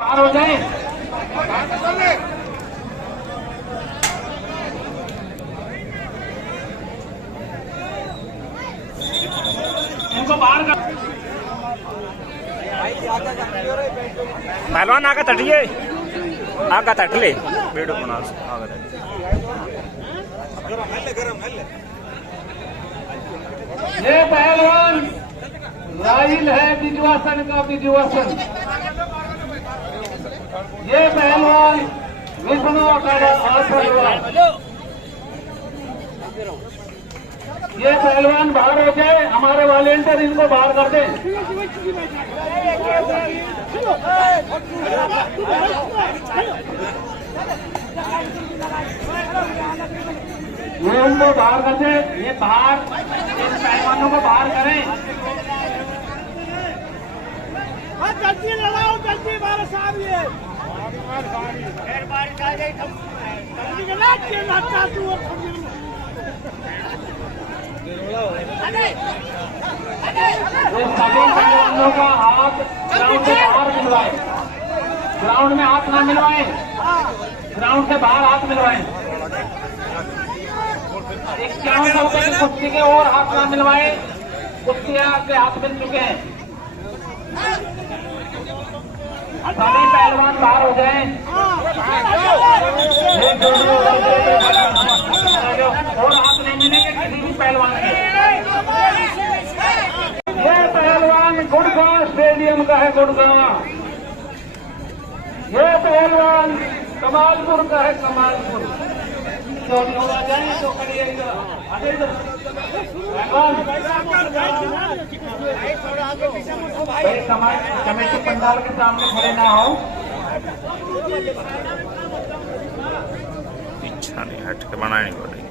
पार हो जाए। इनको बाहर कर। पहलवान आगा तटिए, आगा तट ले वीडियो बना आगा तट। ये पहलवान राहिल है विजुआसन का विजुआसन। ये पहलवान विष्णु का पहलवान। ये पहलवान बाहर हो जाए, हमारे वॉलेंटियर इनको बाहर कर दें। ये उनको बाहर कर दें, ये बाहर इन पहलवानों को बाहर करें। जल्दी लड़ाओ, जल्दी बारह साहब ये बारिश आ गई। सभी पहलवानों का हाथ ग्राउंड से बाहर मिलवाए, ग्राउंड में हाथ ना मिलवाएं, ग्राउंड से बाहर हाथ मिलवाएं। 51 रुपए की कुश्ती के और हाथ ना मिलवाएं, कुश्तियां के हाथ मिल चुके हैं। सभी पहलवान बाहर हो जाएं। और हाथ नहीं मिलेंगे किसी भी पहलवान के। ये पहलवान गुड़गांव स्टेडियम का है, गुड़गांव। ये पहलवान कमालपुर का है, कमालपुर। तो आ जाएंगे तो करिएगा। कमेटी पंडाल के सामने खड़े ना हो। इच्छा नहीं हट के बनानी पड़ेगी।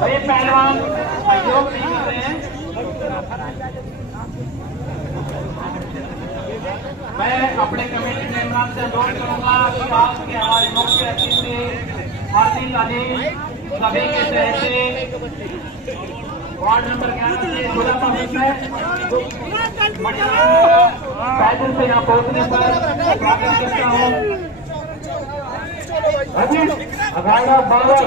भाई पहलवान सहयोग नहीं कर रहे हैं। मैं अपने कमेटी मेंबरों से अनुरोध करूंगा कि आज के हमारे मुख्य अतिथि हार्दिक अली सभी के सहसे वार्ड नंबर 11 से जुड़ा पैदल से यहाँ पहुंचने पर स्वागत करता हूँ। अखाड़ा बाबर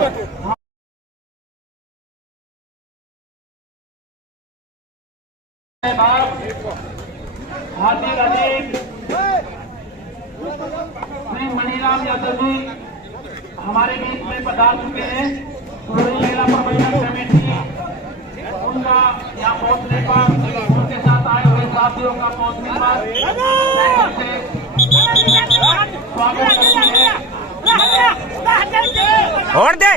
हार्दिक अजीत श्री मणिराम यादव जी हमारे बीच में पधार चुके हैं। पूरी मेला प्रबंधन कमेटी उनका यहाँ पहुंचने पर, उनके साथ आए हुए साथियों का पहुंचने पर स्वागत करते हैं। और दे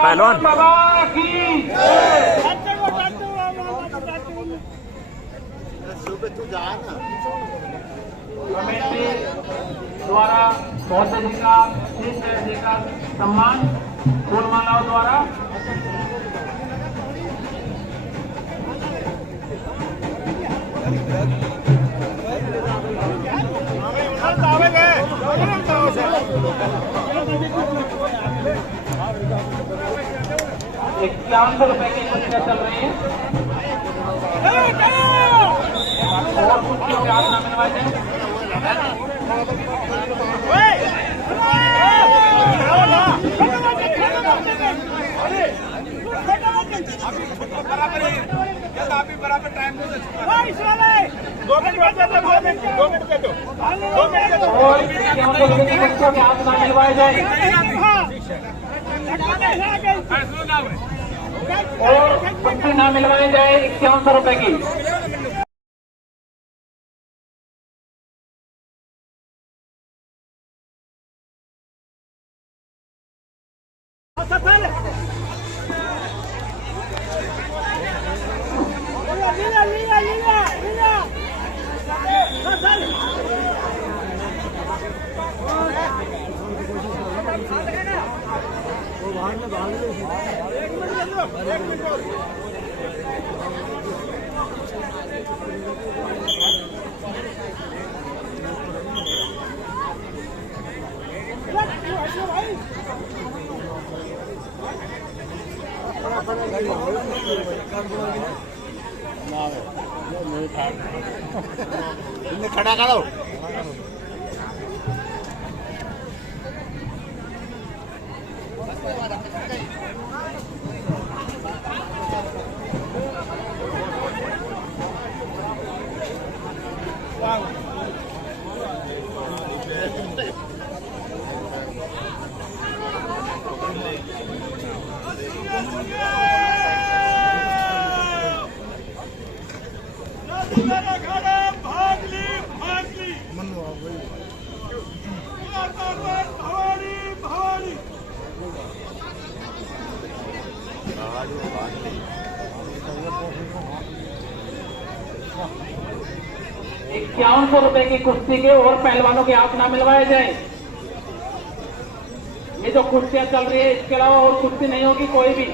पहलवान बाबा की कमेटी द्वारा महोदय जी का जी का सम्मान फूलमालाओं द्वारा ₹51 की कुश्तियां चल रही हैं। और कुश्तियों के हाथ ना मिलवाए जाए। बराबर टाइम दो मिनट दे दो। और बच्चों के हाथ ना मिलवाए जाए। और पट्टी ना मिलवाई जाए ₹51 की। खड़ा करो। ₹5100 की कुश्ती के और पहलवानों के हाथ ना मिलवाए जाए। ये जो कुश्तियां चल रही है इसके अलावा और कुश्ती नहीं होगी कोई भी।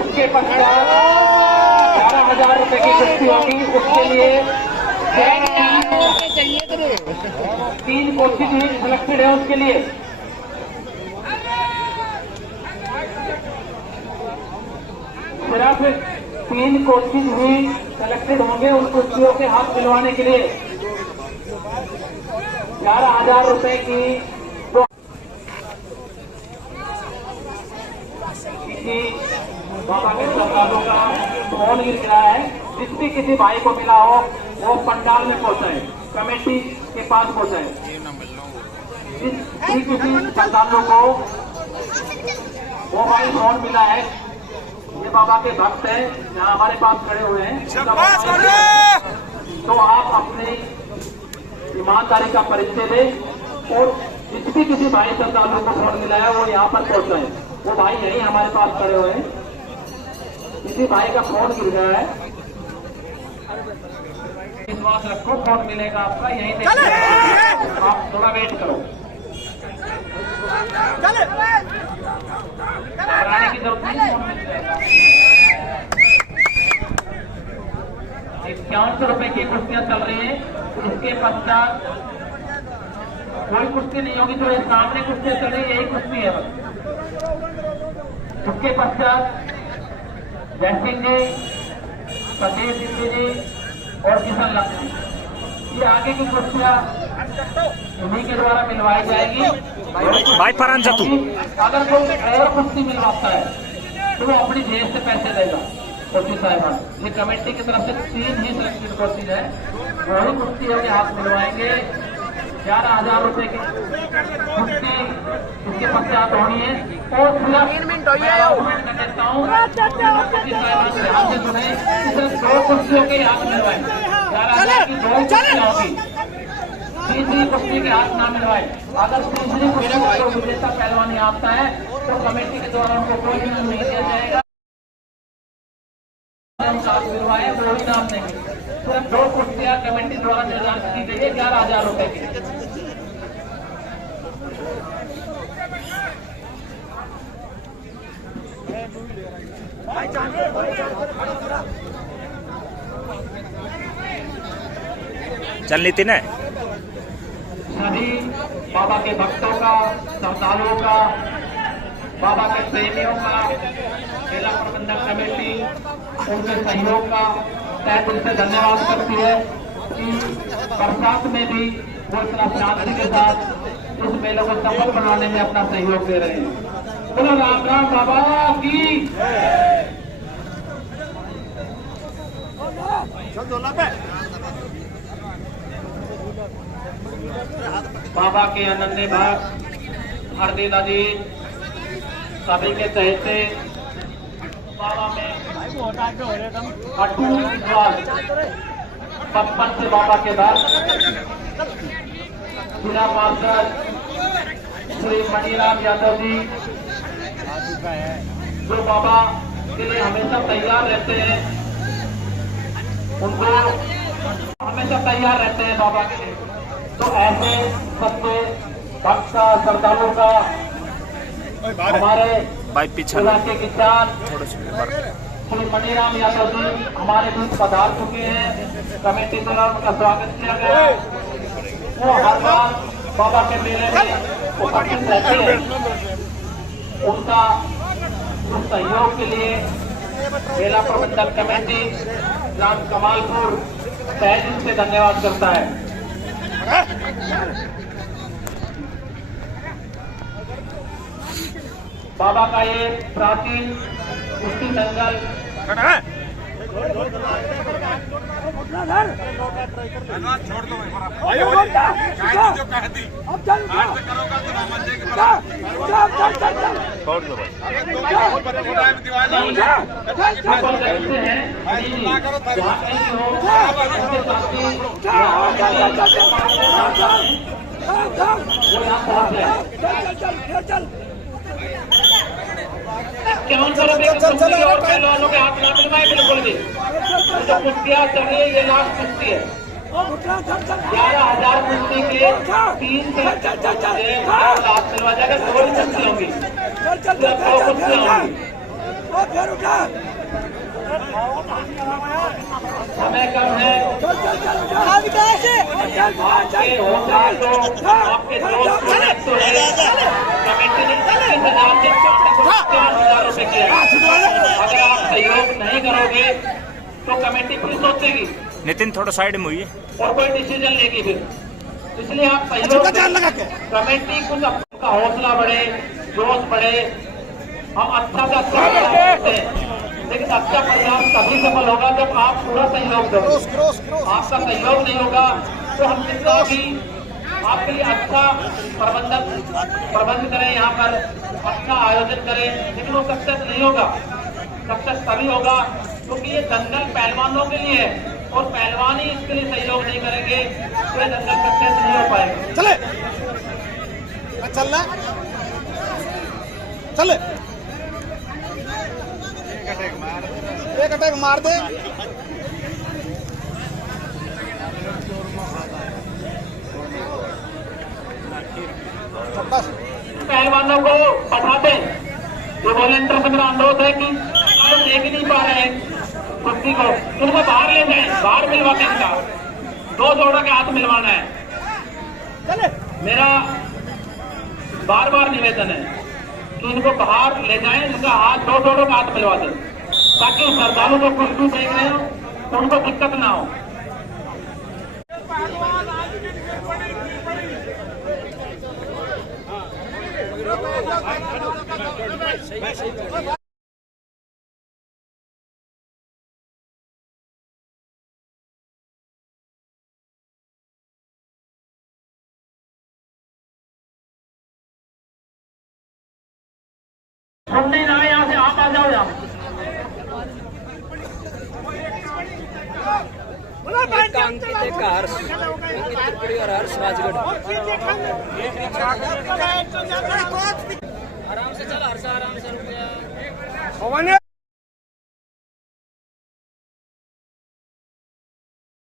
उसके पश्चात ₹11,000 की कुश्ती होगी। उसके लिए 3 कोचिंग भी सिलेक्टेड है उसके लिए। सिर्फ 3 कोचिंग भी सिलेक्टेड होंगे उन कुश्तियों के हाथ मिलवाने के लिए। ₹11,000 की किसी बाबा के श्रद्धालुओं का फोन गिर गया है। जिस भी किसी भाई को मिला हो वो पंडाल में पहुंचाए, कमेटी के पास पहुंचाए। जिस भी किसी श्रद्धालु को वो भाई फोन मिला है, ये बाबा के भक्त हैं यहाँ हमारे पास खड़े हुए हैं, तो आप अपनी ईमानदारी का परिचय दें और जिस भी किसी भाई श्रद्धालु को फोन मिला है वो यहाँ पर पहुंचाए। वो भाई यही हमारे पास खड़े हुए हैं। किसी भाई का फोन गिर गया है, विश्वास रखो फोन मिलेगा आपका, यही देखिए। आप थोड़ा वेट करो, घबराने की जरूरत नहीं। ₹5100 की कुश्तियां चल रही हैं। इसके पश्चात कोई कुश्ती नहीं होगी। जो ये सामने कुश्तियां चल रही है यही कुश्ती है बस। उसके पश्चात जयसिंह जी, सतीश सिंह जी और किशन लक्ष्मी, ये आगे की कुश्तियां इन्हीं के द्वारा मिलवाई जाएगी। भाई फरहान जतू अगर कोई और कुश्ती मिलवाता है तो वो अपनी जेब से पैसे देगा। कोची साहिबान, ये कमेटी की तरफ से 3 ही सिलेक्टेड कोचिंग है, वही कुश्तियों के हाथ मिलवाएंगे। ₹11,000 की कुश्ती इसके पश्चात होनी है। और सिर्फ मैं कहता हूँ ध्यान से सुने, सिर्फ 2 कुश्तियों के हाथ मिलवाए। 11,000 की 2 कुश्तियां होगी, तीसरी कुश्ती के हाथ ना मिलवाए। अगर तीसरी कुश्ती को विजेता पहलवान आता है तो कमेटी के द्वारा उनको कोई भी नहीं दिया जाएगा। मिलवाए वो ही नाम देंगे। सिर्फ 2 कुश्तियां कमेटी द्वारा निर्धारित की गई है ₹11,000 की। चल नीति ने सभी बाबा के भक्तों का, श्रद्धालुओं का, बाबा के प्रेमियों का, मेला प्रबंधक कमेटी उनके सहयोग का तहे दिल से धन्यवाद करती है कि बरसात में भी वो इतना शांति के साथ इस मेले को सफल बनाने में अपना सहयोग दे रहे हैं। बोलो राम राम बाबा की। बाबा के अनन्य भक्त हरदीन अजीज सभी के चहेते बाबा में अटूट विश्वास बचपन से बाबा के भक्त जिला पार्षद श्री मणिराम यादव जी जो बाबा के लिए हमेशा तैयार रहते हैं, उनको हमेशा तैयार रहते हैं बाबा के लिए। तो ऐसे सबके भक्त का, श्रद्धालुओं का हमारे भाई पीछे इलाके के किसान थोड़े से बाहर। श्री मनीराम यादव जी हमारे बीच पधार चुके हैं। कमेटी द्वारा उनका स्वागत किया गया। वो हर बार बाबा के मेले में उपस्थित रहते हैं। उनका उस सहयोग के लिए मेला प्रबंधन कमेटी ग्राम कमालपुर तहे दिल से धन्यवाद करता है। बाबा का ये प्राचीन कुश्ती दंगल केवल और पहलवानों के हाथ ना मिलवाए बिल्कुल भी। जो कुश्तियाँ चल रही है ये लास्ट कुश्ती है। 11,000 कुश्ती के 3 से लास्ट मिलवा जाएगा। 2 कुश्ती होंगी, 2 कुश्तियाँ होंगी। समय कम है। आपके होटल तो आपके दोस्त तो है। कमेटी ने 30,000 से 50,000 रुपए किया। अगर आप सहयोग नहीं करोगे तो कमेटी फिर सोचेगी, नितिन थोड़ा साइड में हुई है और कोई डिसीजन लेगी फिर। इसलिए आप सहयोग कमेटी कुछ आपका हौसला बढ़े, जोश बढ़े। हम अच्छा से अच्छा करते हैं, लेकिन अच्छा प्रयास तभी सफल होगा जब आप पूरा सहयोग दो। आपका सहयोग नहीं होगा तो हम कितना भी आपके लिए अच्छा प्रबंध करें, यहाँ पर अच्छा आयोजन करें, लेकिन वो सक्सेस नहीं होगा। सक्सेस तभी होगा क्योंकि ये दंगल पहलवानों के लिए है, और पहलवान ही इसके लिए सहयोग नहीं करेंगे तो ये दंगल सक्सेस नहीं हो पाएगा। चले चले एक अटैक मार दे। पहलवानों को बढ़ाते, जो वॉलेंटियर से मेरा अनुरोध है कि जो देख नहीं पा रहे हैं कुश्ती को, उनको बाहर ले जाए, बाहर मिलवा के इनका 2 जोड़ों के हाथ मिलवाना है। मेरा बार बार निवेदन है कि इनको बाहर ले जाएं, इनका हाथ 2 जोड़ों का हाथ मिलवा दें, ताकि श्रद्धालु को कुश्ती देख रहे हो तो उनको दिक्कत ना हो। सुन नहीं रहा है, यहाँ से आप आ जाओ। यहाँ अंकित हर्ष त्रिपुरी और हर्ष राजगढ़। आराम से चल हर्ष, आराम से रुक जा।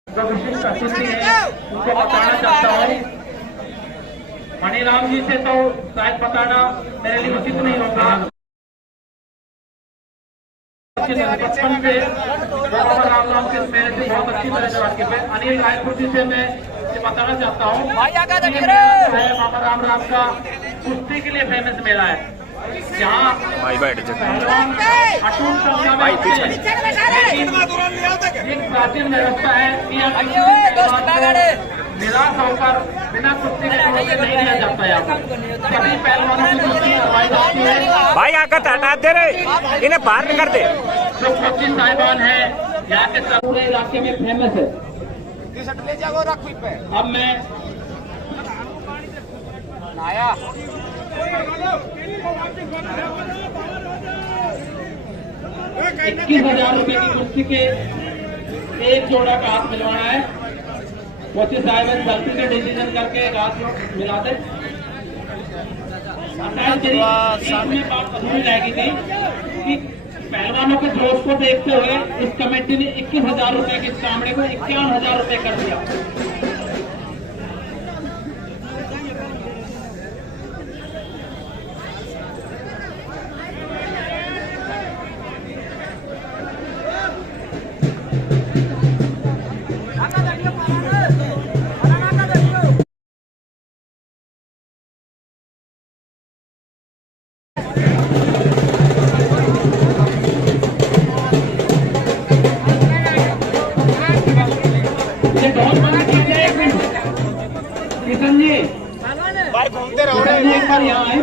जो विशिष्ट अतिथि है उनको बताना चाहता हूँ। मणिराम जी से तो शायद बताना मेरे लिए उचित नहीं होगा। बचपन से बाबा राम के मेरे से बहुत अच्छी तरह से वाकिफ है। अनिल रायपुर जी से मैं ये बताना चाहता हूँ, बाबा राम का कुश्ती के लिए फेमस मेला है, जहाँ पहलवान अटूट संख्या में एक प्राचीन व्यवस्था है कि निराश होकर बिना कुश्ती के नहीं लिया जाता है। सभी पहलवानों की कुश्ती करवाई जाती है। भाई आकर हटा दे रहे, इन्हें बाहर कर दे। जो कोचिंग साहिबान है यहाँ के पूरे इलाके में फेमस है। अब मैं 21,000 रुपए की कुर्सी के एक जोड़ा का हाथ मिलवाना है। कोचिंग साहिब गलती से डिसीजन करके एक हाथ मिला दे। इसमें बात अधूरी रह गई थी कि पहलवानों के जोश को देखते हुए इस कमेटी ने 21,000 रुपए के कामड़े को 51,000 रुपए कर दिया। बार यहाँ आए।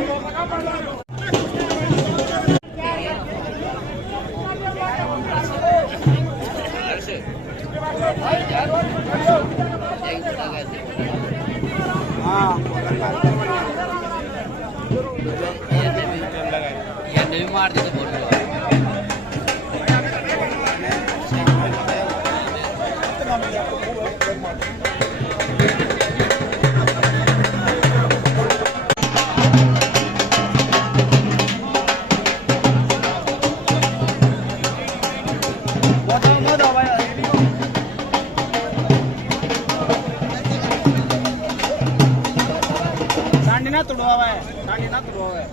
ये मार दे तो बोल रहा दांडी ना तुड़वा है, दांडी ना तुड़वा है।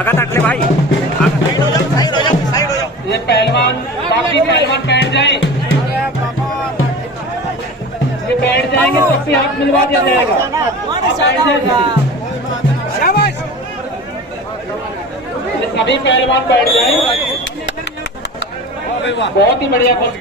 आगा तकले भाई, ये पहलवान, बाकी पहलवान बैठ जाए, ये बैठ जाएंगे तो भी हाथ मिलवा दिया जाएगा। ये सभी पहलवान बैठ जाए। बहुत ही बढ़िया।